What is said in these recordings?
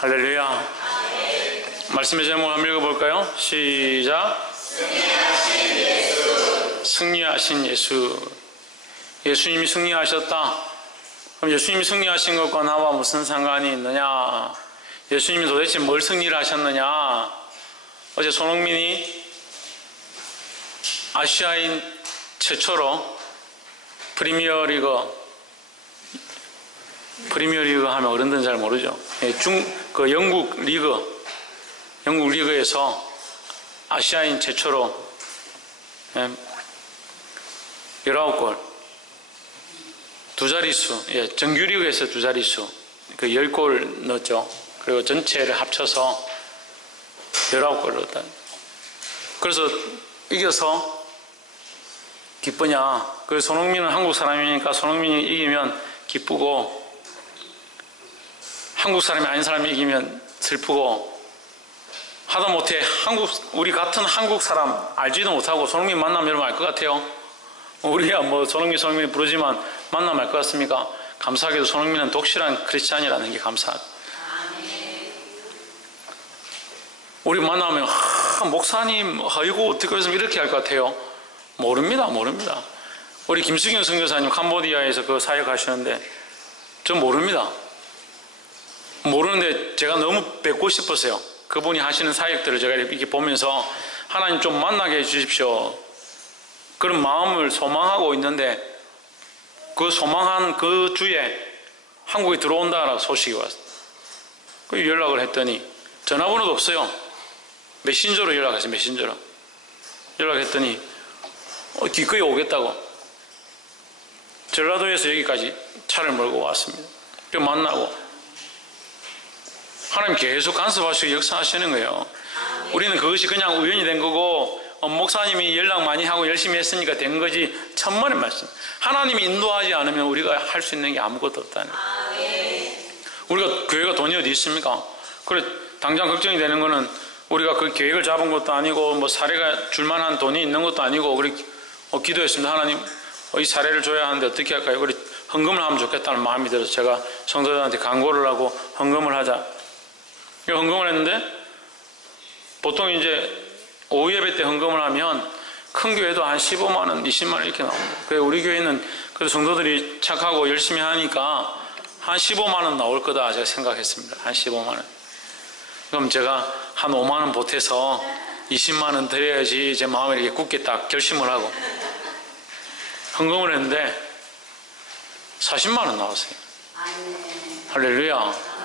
할렐루야. 말씀의 제목을 한번 읽어볼까요? 시작. 승리하신 예수. 예수님이 승리하셨다. 그럼 예수님이 승리하신 것과 나와 무슨 상관이 있느냐? 예수님이 도대체 뭘 승리를 하셨느냐? 어제 손흥민이 아시아인 최초로 프리미어리그 프리미어 리그 하면 어른들은 잘 모르죠. 예, 중, 그 영국 리그, 영국 리그에서 아시아인 최초로 예, 19골, 두 자릿수, 예, 정규 리그에서 두 자릿수, 그 10골 넣었죠. 그리고 전체를 합쳐서 19골 넣었다. 그래서 이겨서 기쁘냐. 그 손흥민은 한국 사람이니까 손흥민이 이기면 기쁘고 한국 사람이 아닌 사람이 이기면 슬프고 하다못해 한국 우리 같은 한국 사람 알지도 못하고 손흥민 만나면 여러분 알 것 같아요. 우리야 뭐 손흥민 손흥민 부르지만 만나면 알 것 같습니까? 감사하게도 손흥민은 독실한 크리스찬이라는 게 감사하죠. 우리 만나면 하, 목사님 아이고 어떻게 해서 이렇게 할 것 같아요. 모릅니다, 모릅니다. 우리 김수경 선교사님 캄보디아에서 그 사역하시는데 전 모릅니다. 모르는데 제가 너무 뵙고 싶었어요. 그분이 하시는 사역들을 제가 이렇게 보면서 하나님 좀 만나게 해주십시오. 그런 마음을 소망하고 있는데 그 소망한 그 주에 한국에 들어온다라고 소식이 왔어요. 그 연락을 했더니 전화번호도 없어요. 메신저로 연락했어요. 메신저로 연락했더니 어, 기꺼이 오겠다고 전라도에서 여기까지 차를 몰고 왔습니다. 그 만나고 하나님 계속 간섭하시고 역사하시는 거예요. 우리는 그것이 그냥 우연이 된 거고 어, 목사님이 연락 많이 하고 열심히 했으니까 된 거지 천만의 말씀. 하나님이 인도하지 않으면 우리가 할 수 있는 게 아무것도 없다는 거예요. 우리가 교회가 돈이 어디 있습니까? 그래 당장 걱정이 되는 거는 우리가 그 계획을 잡은 것도 아니고 뭐 사례가 줄만한 돈이 있는 것도 아니고 그래 어, 기도했습니다. 하나님 어, 이 사례를 줘야 하는데 어떻게 할까요? 그래 헌금을 하면 좋겠다는 마음이 들어서 제가 성도들한테 광고를 하고 헌금을 하자. 헌금을 했는데 보통 이제 오후 예배 때 헌금을 하면 큰 교회도 한 15만 원, 20만 원 이렇게 나옵니다. 그래서 우리 교회는 그래도 성도들이 착하고 열심히 하니까 한 15만 원 나올 거다 제가 생각했습니다. 한 15만 원. 그럼 제가 한 5만 원 보태서 20만 원 드려야지 제 마음에 이렇게 굳게 딱 결심을 하고 헌금을 했는데 40만 원 나왔어요. 할렐루야.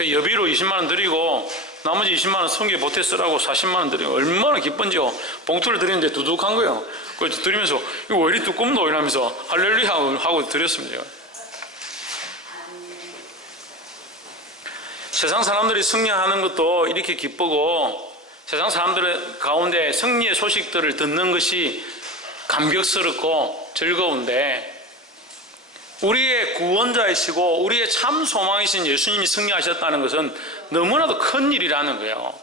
그 여비로 20만 원 드리고 나머지 20만 원 성기에 보태 쓰라고 40만 원 드리고 얼마나 기쁜지요. 봉투를 드리는데 두둑한 거예요. 그래서 드리면서 이거 왜 이리 두껍노 이러면서 할렐루야 하고 드렸습니다. 세상 사람들이 승리하는 것도 이렇게 기쁘고 세상 사람들 가운데 승리의 소식들을 듣는 것이 감격스럽고 즐거운데 우리의 구원자이시고 우리의 참 소망이신 예수님이 승리하셨다는 것은 너무나도 큰 일이라는 거예요.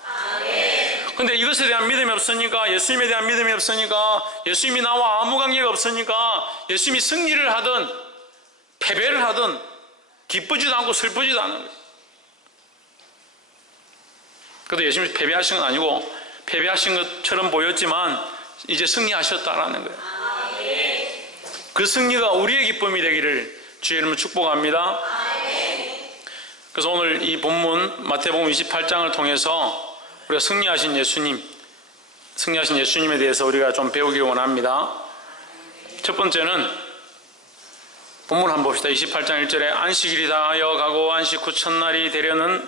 근데 이것에 대한 믿음이 없으니까 예수님에 대한 믿음이 없으니까 예수님이 나와 아무 관계가 없으니까 예수님이 승리를 하든 패배를 하든 기쁘지도 않고 슬프지도 않은 거예요. 그래도 예수님이 패배하신 건 아니고 패배하신 것처럼 보였지만 이제 승리하셨다라는 거예요. 그 승리가 우리의 기쁨이 되기를 주의 이름으로 축복합니다. 그래서 오늘 이 본문 마태복음 28장을 통해서 우리가 승리하신 예수님, 승리하신 예수님에 대해서 우리가 좀 배우기 원합니다. 첫 번째는 본문 한번 봅시다. 28장 1절에 안식일이 다 하여 가고 안식 후 첫날이 되려는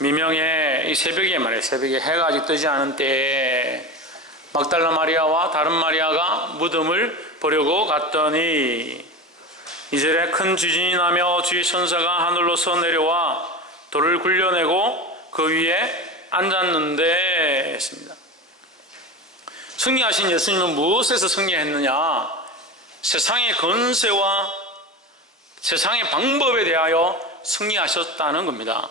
미명에 이 새벽에 말이에요. 새벽에 해가 아직 뜨지 않은 때에 막달라 마리아와 다른 마리아가 무덤을 보려고 갔더니 이절에 큰 지진이 나며 주의 천사가 하늘로서 내려와 돌을 굴려내고 그 위에 앉았는데 했습니다. 승리하신 예수님은 무엇에서 승리했느냐? 세상의 건세와 세상의 방법에 대하여 승리하셨다는 겁니다.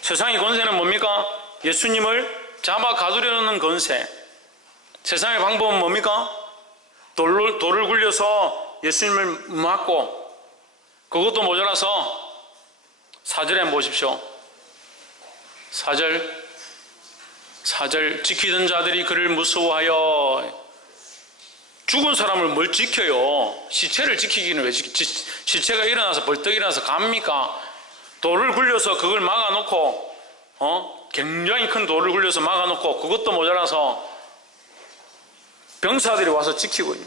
세상의 건세는 뭡니까? 예수님을 잡아 가두려는 건세. 세상의 방법은 뭡니까? 돌을, 돌을 굴려서 예수님을 맞고 그것도 모자라서 사절에 보십시오. 사절 사절 지키던 자들이 그를 무서워하여 죽은 사람을 뭘 지켜요? 시체를 지키기는 왜 지키? 지- 시체가 일어나서 벌떡 일어나서 갑니까? 돌을 굴려서 그걸 막아놓고 어 굉장히 큰 돌을 굴려서 막아놓고 그것도 모자라서 병사들이 와서 지키고 있는.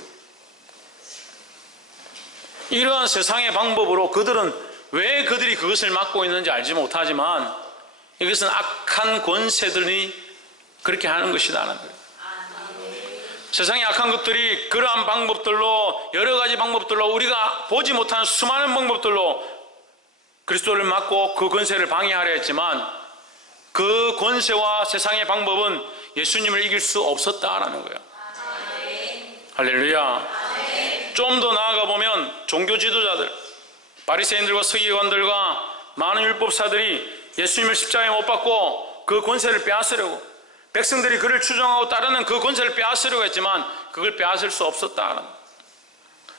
이러한 세상의 방법으로 그들은 왜 그들이 그것을 막고 있는지 알지 못하지만 이것은 악한 권세들이 그렇게 하는 것이다라는 거예요. 세상의 악한 것들이 그러한 방법들로 여러 가지 방법들로 우리가 보지 못하는 수많은 방법들로 그리스도를 막고 그 권세를 방해하려 했지만 그 권세와 세상의 방법은 예수님을 이길 수 없었다라는 거예요. 할렐루야. 좀 더 나아가 보면 종교 지도자들, 바리새인들과 서기관들과 많은 율법사들이 예수님을 십자가에 못 박고 그 권세를 빼앗으려고 백성들이 그를 추종하고 따르는 그 권세를 빼앗으려고 했지만 그걸 빼앗을 수 거예요.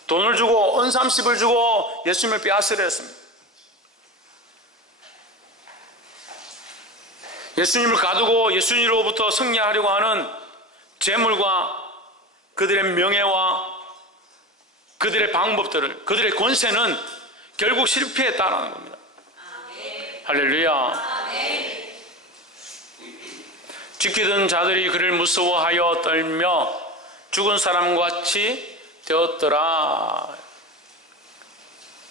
돈을 주고 은삼십을 주고 예수님을 빼앗으려 했습니다. 예수님을 가두고 예수님으로부터 승리하려고 하는 재물과 그들의 명예와 그들의 방법들을 그들의 권세는 결국 실패했다라는 겁니다. 할렐루야. 지키던 자들이 그를 무서워하여 떨며 죽은 사람 같이 되었더라.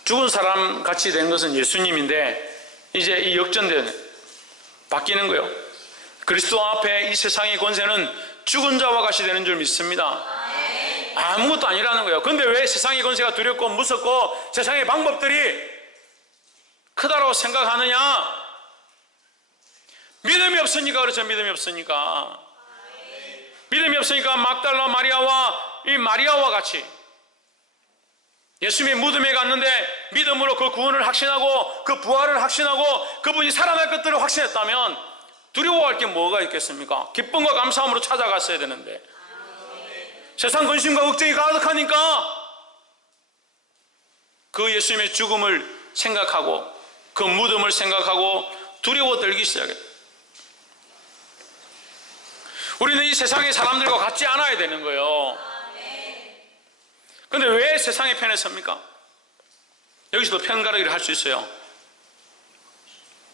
죽은 사람 같이 된 것은 예수님인데 이제 이 역전되는 바뀌는 거예요. 그리스도 앞에 이 세상의 권세는 죽은 자와 같이 되는 줄 믿습니다. 아무것도 아니라는 거예요. 근데 왜 세상의 권세가 두렵고 무섭고 세상의 방법들이 크다고 생각하느냐? 믿음이 없으니까 그렇죠. 믿음이 없으니까. 믿음이 없으니까 막달라 마리아와 이 마리아와 같이 예수님의 무덤에 갔는데 믿음으로 그 구원을 확신하고 그 부활을 확신하고 그분이 살아날 것들을 확신했다면 두려워할 게 뭐가 있겠습니까? 기쁨과 감사함으로 찾아갔어야 되는데 세상 근심과 걱정이 가득하니까 그 예수님의 죽음을 생각하고 그 무덤을 생각하고 두려워 떨기 시작했다. 우리는 이 세상의 사람들과 같지 않아야 되는 거예요. 근데 왜 세상의 편에 섭니까? 여기서도 편가르기를 할 수 있어요.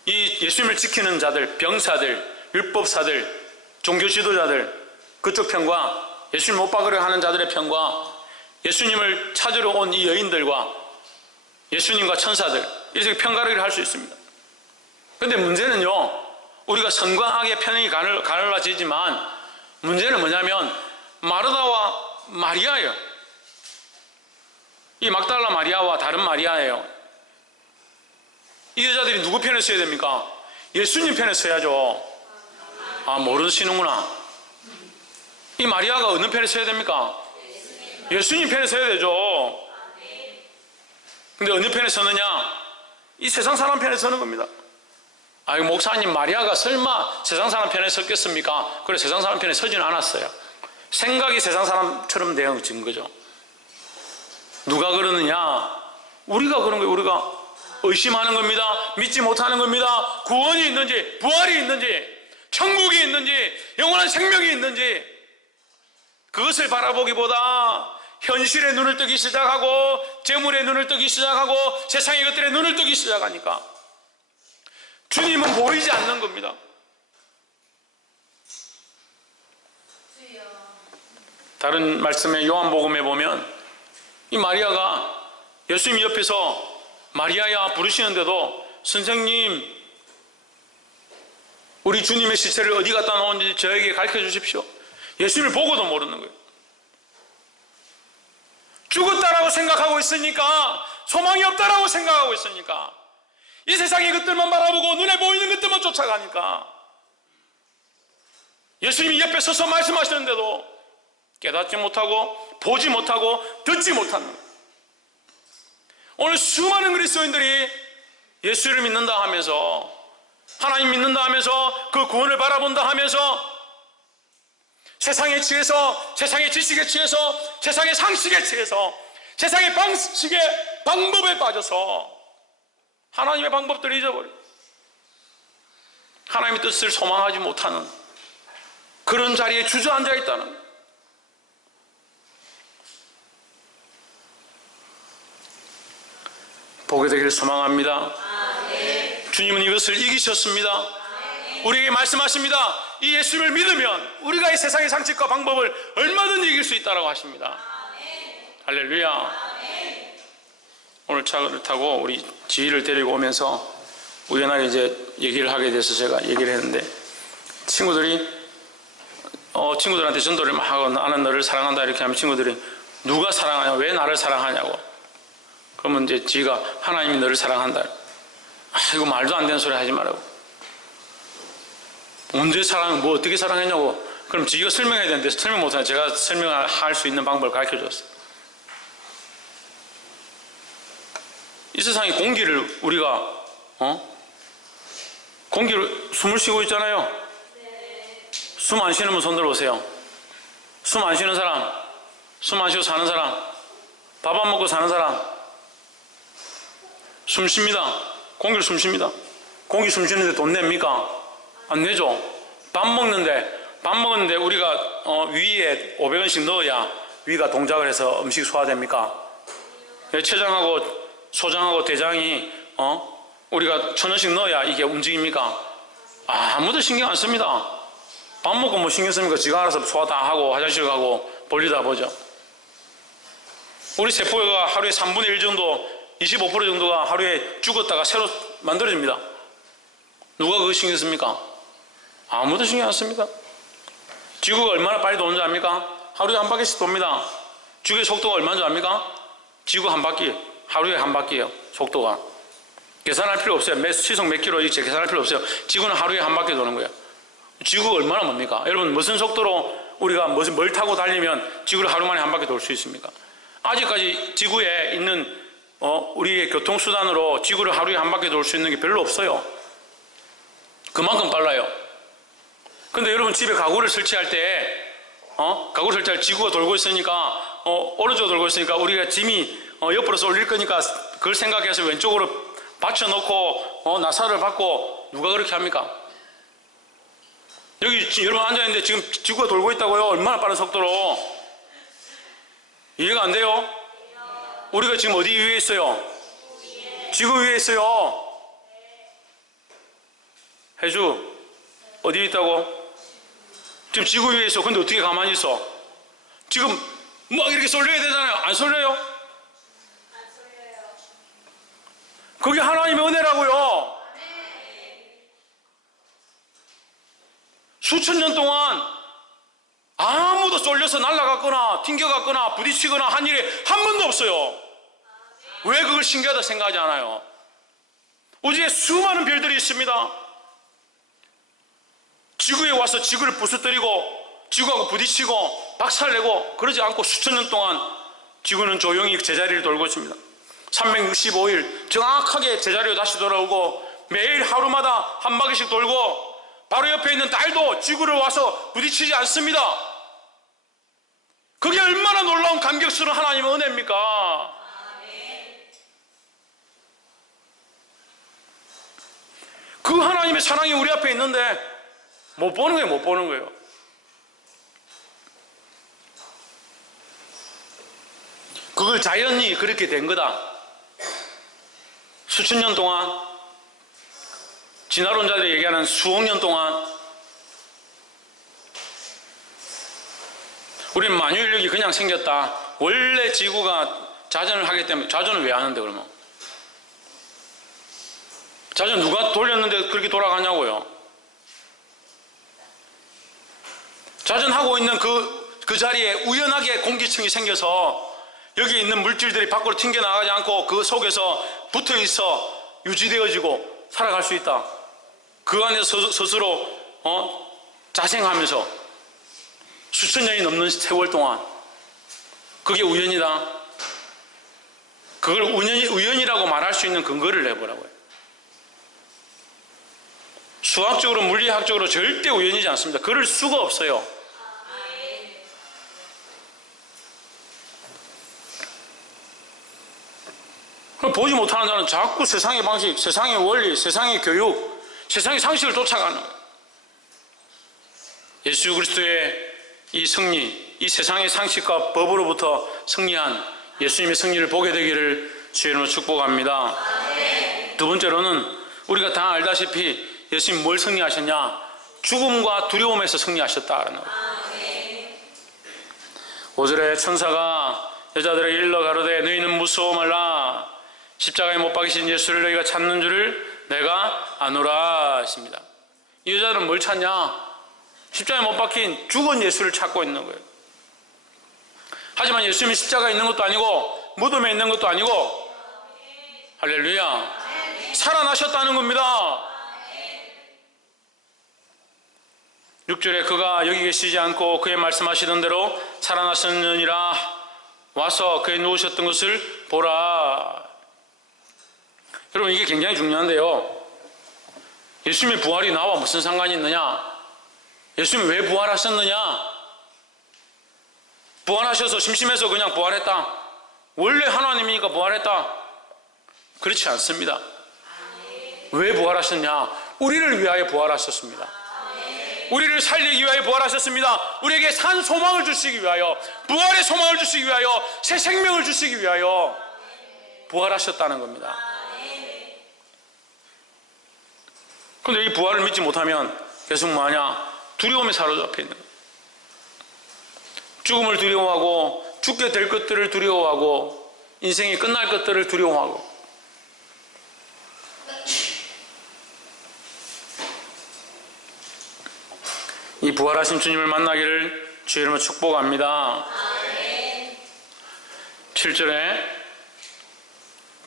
이 예수님을 지키는 자들, 병사들, 율법사들, 종교 지도자들 그쪽 편과 예수님 못 박으려 하는 자들의 편과 예수님을 찾으러 온 이 여인들과 예수님과 천사들 이렇게 편가르기를 할 수 있습니다. 근데 문제는요. 우리가 선과 악의 편이 가늘, 가늘어지지만 문제는 뭐냐면 마르다와 마리아예요. 이 막달라 마리아와 다른 마리아예요. 이 여자들이 누구 편에 서야 됩니까? 예수님 편에 서야죠. 아, 모르시는구나. 이 마리아가 어느 편에 서야 됩니까? 예수님 편에 서야 되죠. 근데 어느 편에 서느냐? 이 세상 사람 편에 서는 겁니다. 아이 목사님 마리아가 설마 세상 사람 편에 섰겠습니까? 그래 세상 사람 편에 서지는 않았어요. 생각이 세상 사람처럼 되어진 거죠. 누가 그러느냐? 우리가 그런 거예요. 우리가 의심하는 겁니다. 믿지 못하는 겁니다. 구원이 있는지, 부활이 있는지, 천국이 있는지, 영원한 생명이 있는지 그것을 바라보기보다 현실의 눈을 뜨기 시작하고 재물의 눈을 뜨기 시작하고 세상의 것들의 눈을 뜨기 시작하니까 주님은 보이지 않는 겁니다. 다른 말씀에 요한복음에 보면 이 마리아가 예수님 옆에서 마리아야 부르시는데도 선생님 우리 주님의 시체를 어디 갖다 놓은지 저에게 가르쳐 주십시오. 예수님을 보고도 모르는 거예요. 죽었다라고 생각하고 있으니까 소망이 없다라고 생각하고 있으니까 이 세상의 것들만 바라보고 눈에 보이는 것들만 쫓아가니까 예수님이 옆에 서서 말씀하시는데도 깨닫지 못하고 보지 못하고 듣지 못하는 오늘 수많은 그리스도인들이 예수를 믿는다 하면서 하나님 믿는다 하면서 그 구원을 바라본다 하면서 세상에 취해서 세상의 지식에 취해서 세상의 상식에 취해서 세상의 방식의 방법에 빠져서 하나님의 방법들을 잊어버려 하나님의 뜻을 소망하지 못하는 그런 자리에 주저앉아 있다는. 보게 되기를 소망합니다. 주님은 이것을 이기셨습니다. 우리에게 말씀하십니다. 이 예수를 믿으면 우리가 이 세상의 상식과 방법을 얼마든지 이길 수 있다고 하십니다. 할렐루야. 오늘 차를 타고 우리 지희를 데리고 오면서 우연하게 이제 얘기를 하게 돼서 제가 얘기를 했는데 친구들이 어, 친구들한테 전도를 막 하고 나는 너를 사랑한다 이렇게 하면 친구들이 누가 사랑하냐 왜 나를 사랑하냐고 그러면 이제 지가 하나님이 너를 사랑한다 아 이거 말도 안 되는 소리 하지 말라고 언제 사랑 뭐 어떻게 사랑했냐고 그럼 지가 설명해야 되는데 설명 못하냐 제가 설명할 수 있는 방법을 가르쳐 줬어요 이 세상에 공기를 우리가 어? 공기를 숨을 쉬고 있잖아요 숨안 쉬는 분 손 들어보세요. 숨 안 쉬는 사람, 숨 안 쉬고 사는 사람, 밥 안 먹고 사는 사람, 숨 쉽니다. 공기를 숨 쉽니다. 공기 숨 쉬는데 돈 냅니까? 안 내죠. 밥 먹는데, 밥 먹는데 우리가 어, 위에 500원씩 넣어야 위가 동작을 해서 음식 소화됩니까? 예, 췌장하고 소장하고 대장이 어? 우리가 천 원씩 넣어야 이게 움직입니까? 아무도 신경 안 씁니다. 밥 먹고 뭐 신경 씁니까? 지가 알아서 소화 다 하고 화장실 가고 볼일 다 보죠. 우리 세포가 하루에 3분의 1 정도, 25% 정도가 하루에 죽었다가 새로 만들어집니다. 누가 그거 신경 씁니까? 아무도 신경 안 씁니다. 지구가 얼마나 빨리 도는 줄 압니까? 하루에 한 바퀴씩 돕니다. 지구의 속도가 얼마인 줄 압니까? 지구 한 바퀴, 하루에 한 바퀴예요. 속도가. 계산할 필요 없어요. 몇, 시속 몇 킬로 이제 계산할 필요 없어요. 지구는 하루에 한 바퀴 도는 거예요. 지구가 얼마나 멉니까? 여러분 무슨 속도로 우리가 무슨 뭘 타고 달리면 지구를 하루 만에 한 바퀴 돌 수 있습니까? 아직까지 지구에 있는 어, 우리의 교통수단으로 지구를 하루에 한 바퀴 돌 수 있는 게 별로 없어요. 그만큼 빨라요. 근데 여러분 집에 가구를 설치할 때 어? 가구를 설치할 때 지구가 돌고 있으니까 어, 오른쪽으로 돌고 있으니까 우리가 짐이 어, 옆으로 쏠릴 거니까 그걸 생각해서 왼쪽으로 받쳐놓고 어, 나사를 받고 누가 그렇게 합니까? 여기 여러분 앉아있는데 지금 지구가 돌고 있다고요? 얼마나 빠른 속도로? 이해가 안 돼요? 우리가 지금 어디 위에 있어요? 지구 위에 있어요. 해주, 어디 있다고? 지금 지구 위에 있어. 근데 어떻게 가만히 있어? 지금 막 이렇게 쏠려야 되잖아요. 안 쏠려요? 그게 하나님의 은혜라고요. 수천 년 동안 아무도 쏠려서 날아갔거나 튕겨갔거나 부딪히거나 한 일이 한 번도 없어요. 왜 그걸 신기하다 생각하지 않아요? 우주에 수많은 별들이 있습니다. 지구에 와서 지구를 부수뜨리고 지구하고 부딪히고 박살내고 그러지 않고 수천 년 동안 지구는 조용히 제자리를 돌고 있습니다. 365일 정확하게 제자리로 다시 돌아오고 매일 하루마다 한 바퀴씩 돌고 바로 옆에 있는 달도 지구를 와서 부딪히지 않습니다. 그게 얼마나 놀라운 감격스러운 하나님의 은혜입니까? 그 하나님의 사랑이 우리 앞에 있는데 못 보는 거예요, 못 보는 거예요. 그걸 자연히 그렇게 된 거다. 수천 년 동안 진화론자들이 얘기하는 수억 년 동안 우리는 만유인력이 그냥 생겼다. 원래 지구가 자전을 하기 때문에 자전을 왜 하는데 그러면? 자전 누가 돌렸는데 그렇게 돌아가냐고요? 자전하고 있는 그, 그 자리에 우연하게 공기층이 생겨서 여기 있는 물질들이 밖으로 튕겨나가지 않고 그 속에서 붙어 있어 유지되어지고 살아갈 수 있다. 그 안에서 스스로 어? 자생하면서 수천 년이 넘는 세월 동안 그게 우연이다. 그걸 우연이, 우연이라고 말할 수 있는 근거를 내보라고요. 수학적으로 물리학적으로 절대 우연이지 않습니다. 그럴 수가 없어요. 보지 못하는 자는 자꾸 세상의 방식, 세상의 원리, 세상의 교육, 세상의 상식을 쫓아가는. 예수 그리스도의 이 승리, 이 세상의 상식과 법으로부터 승리한 예수님의 승리를 보게 되기를 주의 이름으로 축복합니다. 두 번째로는 우리가 다 알다시피 예수님 뭘 승리하셨냐? 죽음과 두려움에서 승리하셨다라는 거예요. 5절에 천사가 여자들에게 일러 가로되 너희는 무서워 말라 십자가에 못 박이신 예수를 너희가 찾는 줄을 내가 아노라 하십니다. 이 여자들은 뭘 찾냐? 십자가에 못 박힌 죽은 예수를 찾고 있는 거예요. 하지만 예수님이 십자가에 있는 것도 아니고 무덤에 있는 것도 아니고 할렐루야 살아나셨다는 겁니다. 6절에 그가 여기 계시지 않고 그의 말씀하시던 대로 살아나셨느니라 와서 그의 누우셨던 것을 보라. 여러분 이게 굉장히 중요한데요. 예수님의 부활이 나와 무슨 상관이 있느냐? 예수님 왜 부활하셨느냐? 부활하셔서 심심해서 그냥 부활했다. 원래 하나님이니까 부활했다. 그렇지 않습니다. 왜 부활하셨냐? 우리를 위하여 부활하셨습니다. 우리를 살리기 위하여 부활하셨습니다. 우리에게 산 소망을 주시기 위하여, 부활의 소망을 주시기 위하여, 새 생명을 주시기 위하여 부활하셨다는 겁니다. 그런데 이 부활을 믿지 못하면 계속 뭐하냐? 두려움에 사로잡혀 있는. 죽음을 두려워하고 죽게 될 것들을 두려워하고 인생이 끝날 것들을 두려워하고 이 부활하신 주님을 만나기를 주의 이름으로 축복합니다. 7절에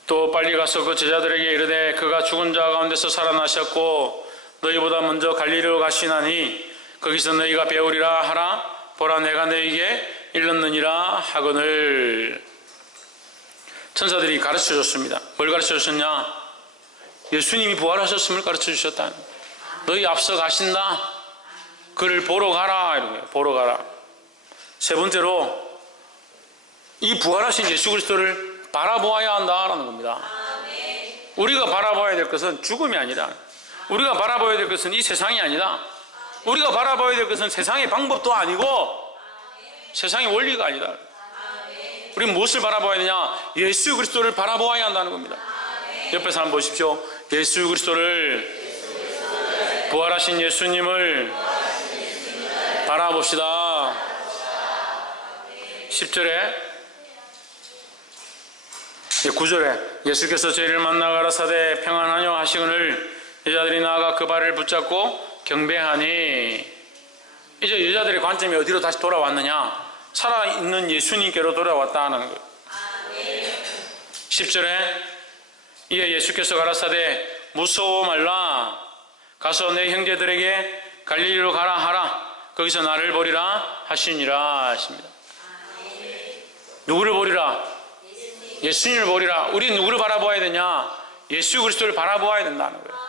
또 빨리 가서 그 제자들에게 이르되 그가 죽은 자 가운데서 살아나셨고 너희보다 먼저 갈리로 가시나니 거기서 너희가 배우리라 하라 보라 내가 너희에게 일렀느니라 하거늘 천사들이 가르쳐 줬습니다. 뭘 가르쳐 줬냐? 예수님이 부활하셨음을 가르쳐 주셨다. 너희 앞서 가신다. 그를 보러 가라 이렇게 보러 가라. 세 번째로 이 부활하신 예수 그리스도를 바라보아야 한다라는 겁니다. 우리가 바라봐야 될 것은 죽음이 아니다. 우리가 바라봐야 될 것은 이 세상이 아니다. 우리가 바라봐야 될 것은 세상의 방법도 아니고 세상의 원리가 아니다. 우리는 무엇을 바라봐야 되냐? 예수 그리스도를 바라보아야 한다는 겁니다. 옆에 사람 보십시오. 예수 그리스도를 부활하신 예수님을 바라봅시다. 10절에 9절에 예수께서 저희를 만나 가라사대 평안하뇨 하시거늘 여자들이 나아가 그 발을 붙잡고 경배하니. 이제 여자들의 관점이 어디로 다시 돌아왔느냐? 살아있는 예수님께로 돌아왔다는 거예요 10절에 이에 예수께서 가라사대 무서워 말라. 가서 내 형제들에게 갈릴리로 가라 하라. 거기서 나를 보리라 하시니라 하십니다. 누구를 보리라 예수님을 보리라 우리 누구를 바라보아야 되냐 예수 그리스도를 바라보아야 된다는 거예요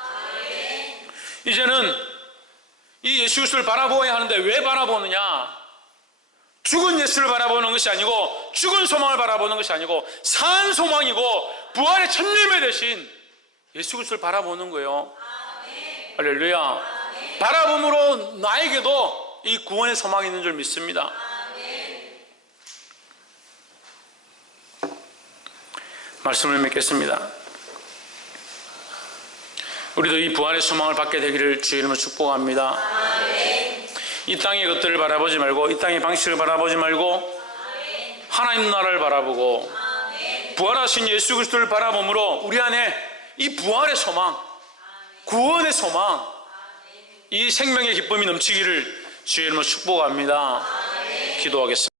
이제는 이 예수 그리스도를 바라보아야 하는데 왜 바라보느냐? 죽은 예수를 바라보는 것이 아니고 죽은 소망을 바라보는 것이 아니고 산 소망이고 부활의 첫 열매 대신 예수 그리스도를 바라보는 거예요. 할렐루야. 바라봄으로 나에게도 이 구원의 소망이 있는 줄 믿습니다. 말씀을 맺겠습니다. 우리도 이 부활의 소망을 받게 되기를 주의 이름으로 축복합니다. 이 땅의 것들을 바라보지 말고 이 땅의 방식을 바라보지 말고 하나님 나라를 바라보고 부활하신 예수 그리스도를 바라봄으로 우리 안에 이 부활의 소망, 구원의 소망, 이 생명의 기쁨이 넘치기를 주의 이름으로 축복합니다. 기도하겠습니다.